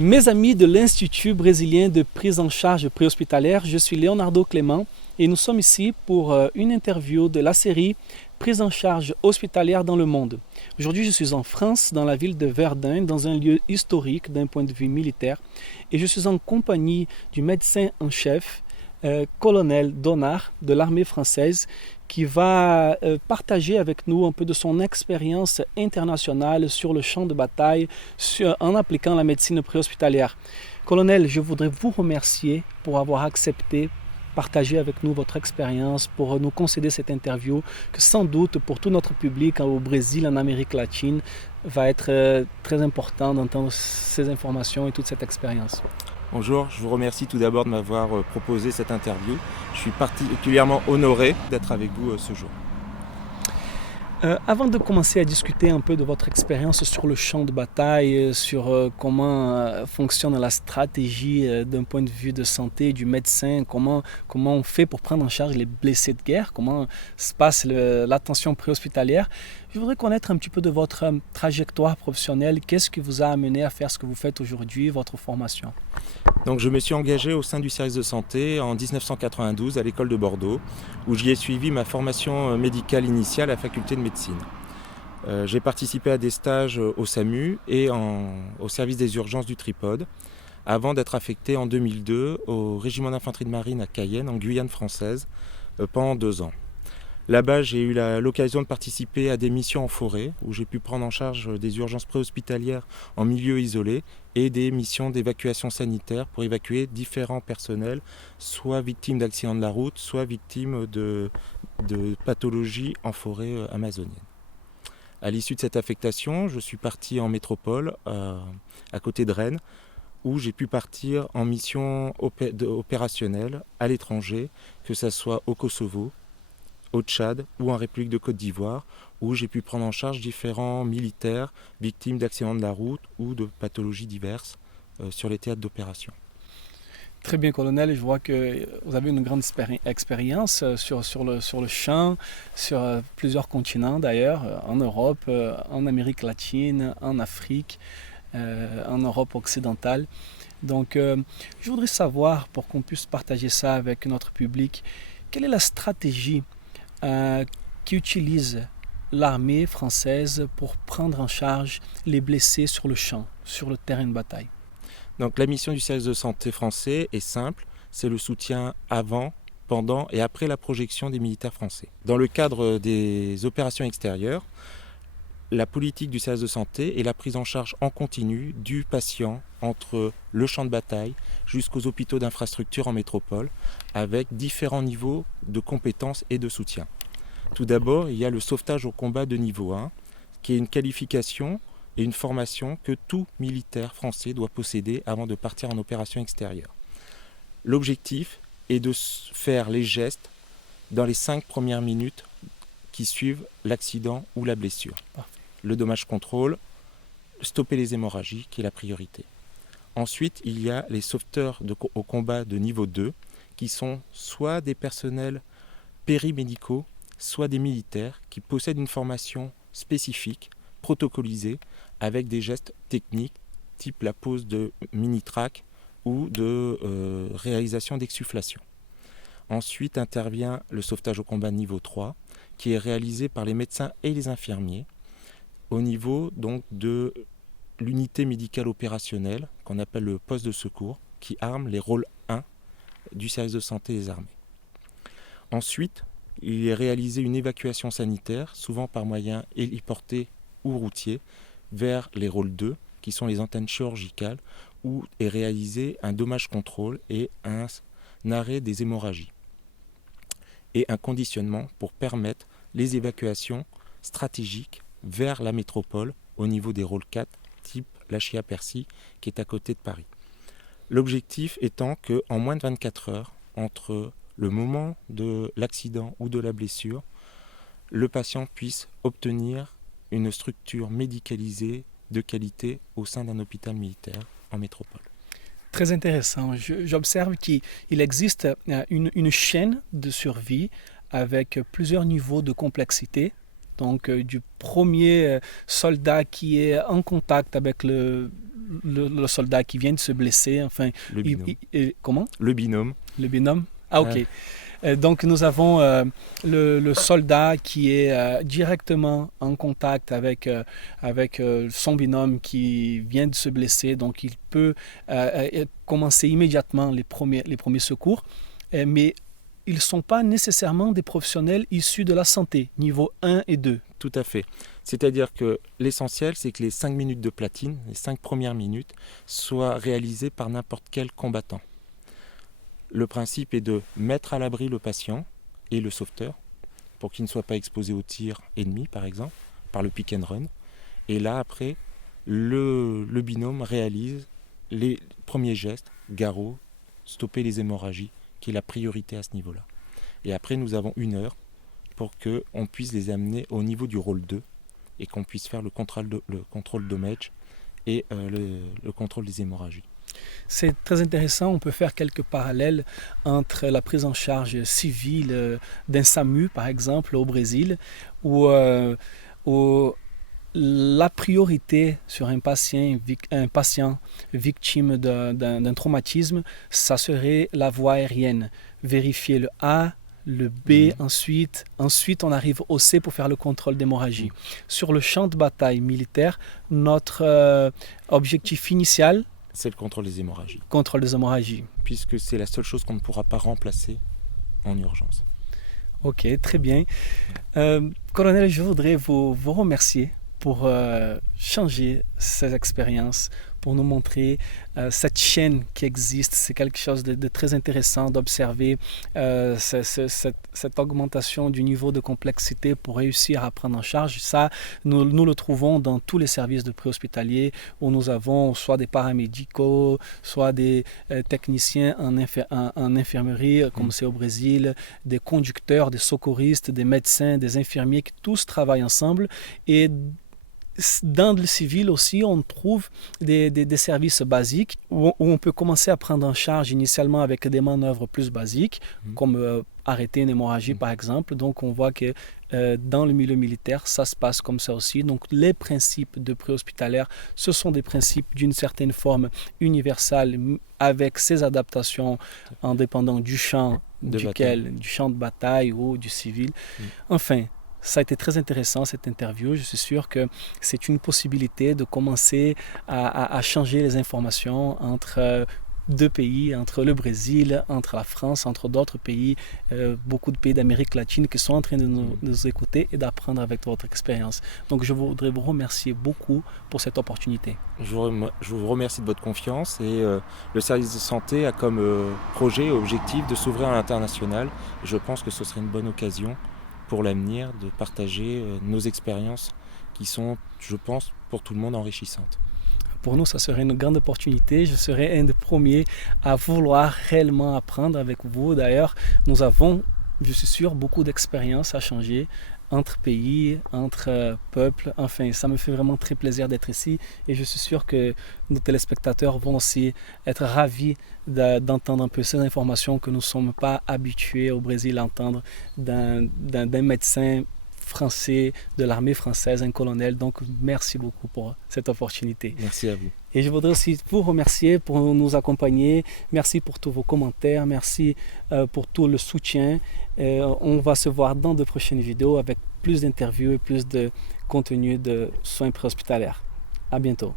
Mes amis de l'Institut brésilien de prise en charge préhospitalière, je suis Leonardo Clément et nous sommes ici pour une interview de la série Prise en charge hospitalière dans le monde. Aujourd'hui, je suis en France, dans la ville de Verdun, dans un lieu historique d'un point de vue militaire, et je suis en compagnie du médecin en chef, colonel Donard de l'armée française, qui va partager avec nous un peu de son expérience internationale sur le champ de bataille en appliquant la médecine préhospitalière. Colonel, je voudrais vous remercier pour avoir accepté partager avec nous votre expérience, pour nous concéder cette interview, que sans doute pour tout notre public au Brésil, en Amérique latine, va être très important d'entendre ces informations et toute cette expérience. Bonjour, je vous remercie tout d'abord de m'avoir proposé cette interview. Je suis particulièrement honoré d'être avec vous ce jour. Avant de commencer à discuter un peu de votre expérience sur le champ de bataille, sur comment fonctionne la stratégie d'un point de vue de santé du médecin, comment on fait pour prendre en charge les blessés de guerre, comment se passe l'attention préhospitalière, je voudrais connaître un petit peu de votre trajectoire professionnelle. Qu'est-ce qui vous a amené à faire ce que vous faites aujourd'hui, votre formation? Donc, je me suis engagé au sein du service de santé en 1992 à l'école de Bordeaux, où j'y ai suivi ma formation médicale initiale à la faculté de médecine. J'ai participé à des stages au SAMU et au service des urgences du Tripode, avant d'être affecté en 2002 au régiment d'infanterie de marine à Cayenne, en Guyane française, pendant 2 ans. Là-bas, j'ai eu l'occasion de participer à des missions en forêt, où j'ai pu prendre en charge des urgences préhospitalières en milieu isolé et des missions d'évacuation sanitaire pour évacuer différents personnels, soit victimes d'accidents de la route, soit victimes de pathologies en forêt amazonienne. À l'issue de cette affectation, je suis parti en métropole, à côté de Rennes, où j'ai pu partir en mission opérationnelle à l'étranger, que ce soit au Kosovo, au Tchad ou en République de Côte d'Ivoire, où j'ai pu prendre en charge différents militaires victimes d'accidents de la route ou de pathologies diverses sur les théâtres d'opération. Très bien, colonel. Je vois que vous avez une grande expérience sur le champ, sur plusieurs continents d'ailleurs, en Europe, en Amérique latine, en Afrique, en Europe occidentale. Donc, je voudrais savoir, pour qu'on puisse partager ça avec notre public, quelle est la stratégie qu'utilise l'armée française pour prendre en charge les blessés sur le champ, sur le terrain de bataille? Donc la mission du service de santé français est simple, c'est le soutien avant, pendant et après la projection des militaires français. Dans le cadre des opérations extérieures, la politique du service de santé est la prise en charge en continu du patient entre le champ de bataille jusqu'aux hôpitaux d'infrastructure en métropole, avec différents niveaux de compétences et de soutien. Tout d'abord, il y a le sauvetage au combat de niveau 1, qui est une qualification et une formation que tout militaire français doit posséder avant de partir en opération extérieure. L'objectif est de faire les gestes dans les 5 premières minutes qui suivent l'accident ou la blessure. Le dommage contrôle, stopper les hémorragies qui est la priorité. Ensuite, il y a les sauveteurs au combat de niveau 2 qui sont soit des personnels périmédicaux, soit des militaires qui possèdent une formation spécifique, protocolisée, avec des gestes techniques type la pose de mini-trac ou de réalisation d'exsufflation. Ensuite intervient le sauvetage au combat niveau 3 qui est réalisé par les médecins et les infirmiers au niveau donc de l'unité médicale opérationnelle qu'on appelle le poste de secours qui arme les rôles 1 du service de santé des armées. Ensuite, il est réalisé une évacuation sanitaire, souvent par moyen héliporté ou routier, vers les rôles 2, qui sont les antennes chirurgicales, où est réalisé un dommage contrôle et un arrêt des hémorragies. Et un conditionnement pour permettre les évacuations stratégiques vers la métropole au niveau des rôles 4, type la Chia-Percy, qui est à côté de Paris. L'objectif étant qu'en moins de 24 heures, entre le moment de l'accident ou de la blessure, le patient puisse obtenir une structure médicalisée de qualité au sein d'un hôpital militaire en métropole. Très intéressant. J'observe qu'il existe une chaîne de survie avec plusieurs niveaux de complexité. Donc du premier soldat qui est en contact avec le le soldat qui vient de se blesser, enfin, Le binôme. comment? Le binôme. Le binôme? Ah, ok. Donc nous avons le soldat qui est directement en contact avec son binôme qui vient de se blesser, donc il peut commencer immédiatement les premiers secours, mais ils ne sont pas nécessairement des professionnels issus de la santé, niveau 1 et 2. Tout à fait. C'est-à-dire que l'essentiel, c'est que les 5 minutes de platine, les 5 premières minutes, soient réalisées par n'importe quel combattant. Le principe est de mettre à l'abri le patient et le sauveteur pour qu'il ne soit pas exposé au tir ennemi, par exemple, par le pick and run. Et là, après, le binôme réalise les premiers gestes, garrot, stopper les hémorragies, qui est la priorité à ce niveau-là. Et après, nous avons 1 heure pour qu'on puisse les amener au niveau du rôle 2 et qu'on puisse faire le contrôle damage et le contrôle des hémorragies. C'est très intéressant, on peut faire quelques parallèles entre la prise en charge civile d'un SAMU, par exemple, au Brésil, où la priorité sur un patient victime d'un traumatisme, ça serait la voie aérienne. Vérifier le A, le B ensuite on arrive au C pour faire le contrôle d'hémorragie. Sur le champ de bataille militaire, notre objectif initial, c'est le contrôle des hémorragies. Contrôle des hémorragies. Puisque c'est la seule chose qu'on ne pourra pas remplacer en urgence. Ok, très bien. Colonel, je voudrais vous remercier pour changer ces expériences, pour nous montrer cette chaîne qui existe. C'est quelque chose de très intéressant d'observer cette augmentation du niveau de complexité pour réussir à prendre en charge. Ça, nous le trouvons dans tous les services de préhospitalier où nous avons soit des paramédicaux, soit des techniciens en infirmerie, comme c'est au Brésil, des conducteurs, des secouristes, des médecins, des infirmiers qui tous travaillent ensemble. Et dans le civil aussi, on trouve des services basiques où on peut commencer à prendre en charge initialement avec des manœuvres plus basiques, comme arrêter une hémorragie par exemple. Donc on voit que dans le milieu militaire, ça se passe comme ça aussi. Donc les principes de préhospitalaire, ce sont des principes d'une certaine forme universelle avec ses adaptations en dépendant du champ du champ de bataille ou du civil. Enfin, ça a été très intéressant cette interview. Je suis sûr que c'est une possibilité de commencer à changer les informations entre deux pays, entre le Brésil, entre la France, entre d'autres pays, beaucoup de pays d'Amérique latine qui sont en train de nous écouter et d'apprendre avec votre expérience. Donc je voudrais vous remercier beaucoup pour cette opportunité. Je vous remercie de votre confiance et le service de santé a comme projet et objectif de s'ouvrir à l'international. Je pense que ce serait une bonne occasion pour l'avenir de partager nos expériences qui sont, je pense, pour tout le monde enrichissantes. Pour nous, ça serait une grande opportunité. Je serais un des premiers à vouloir réellement apprendre avec vous. D'ailleurs, nous avons, je suis sûr, beaucoup d'expériences à changer entre pays, entre peuples. Enfin, ça me fait vraiment très plaisir d'être ici et je suis sûr que nos téléspectateurs vont aussi être ravis d'entendre un peu ces informations que nous ne sommes pas habitués au Brésil à entendre d'un médecin français de l'armée française, un colonel. Donc, merci beaucoup pour cette opportunité. Merci à vous. Et je voudrais aussi vous remercier pour nous accompagner. Merci pour tous vos commentaires. Merci pour tout le soutien. On va se voir dans de prochaines vidéos avec plus d'interviews et plus de contenu de soins préhospitalaires. À bientôt.